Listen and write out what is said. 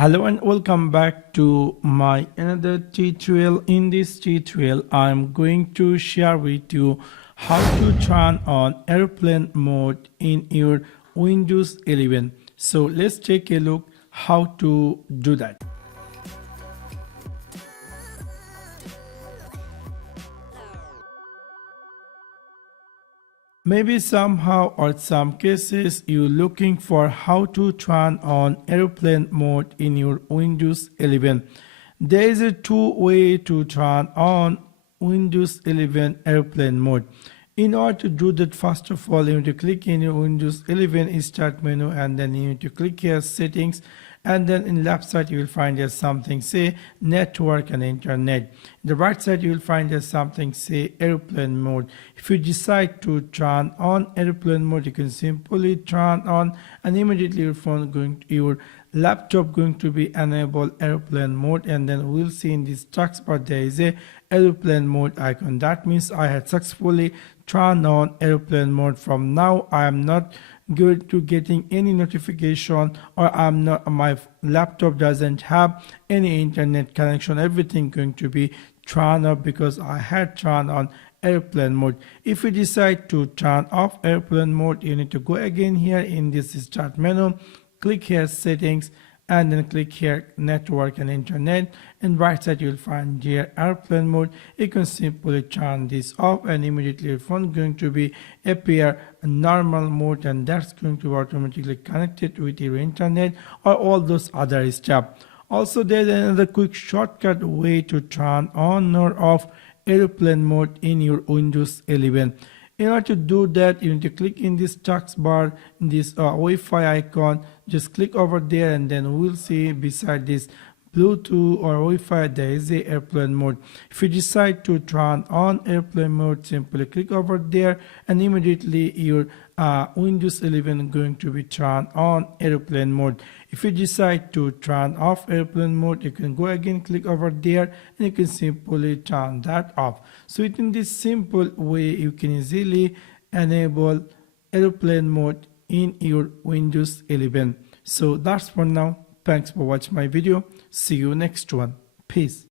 Hello and welcome back to my another tutorial. In this tutorial I'm going to share with you how to turn on airplane mode in your Windows 11. So let's take a look how to do that. Maybe somehow or some cases you're looking for how to turn on airplane mode in your Windows 11. There is a two-way to turn on Windows 11 airplane mode. In order to do that, first of all, you need to click in your Windows 11 start menu, and then you need to click here settings, and then in left side you will find there's something say network and internet. In the right side you will find there's something say airplane mode. If you decide to turn on airplane mode, you can simply turn on, and immediately your laptop going to be enable airplane mode, and then we'll see in this taskbar there is a airplane mode icon. That means I had successfully turned on airplane mode. From now I am not going to getting any notification, or my laptop doesn't have any internet connection. Everything going to be turned off because I had turned on airplane mode. If you decide to turn off airplane mode, you need to go again here in this start menu, click here settings, and then click here network and internet, and right side you'll find here airplane mode. You can simply turn this off, and immediately your phone going to be appear normal mode, and that's going to automatically connect it with your internet or all those other stuff. Also, there's another quick shortcut way to turn on or off airplane mode in your Windows 11. In order to do that, you need to click in this taskbar, in this Wi-Fi icon. Just click over there, and then we'll see beside this Bluetooth or Wi-Fi there is a airplane mode. If you decide to turn on airplane mode, simply click over there, and immediately your Windows 11 going to be turned on airplane mode. If you decide to turn off airplane mode, you can go again, click over there, and you can simply turn that off. So in this simple way you can easily enable airplane mode in your Windows 11. So that's for now. Thanks for watching my video. See you next one. Peace.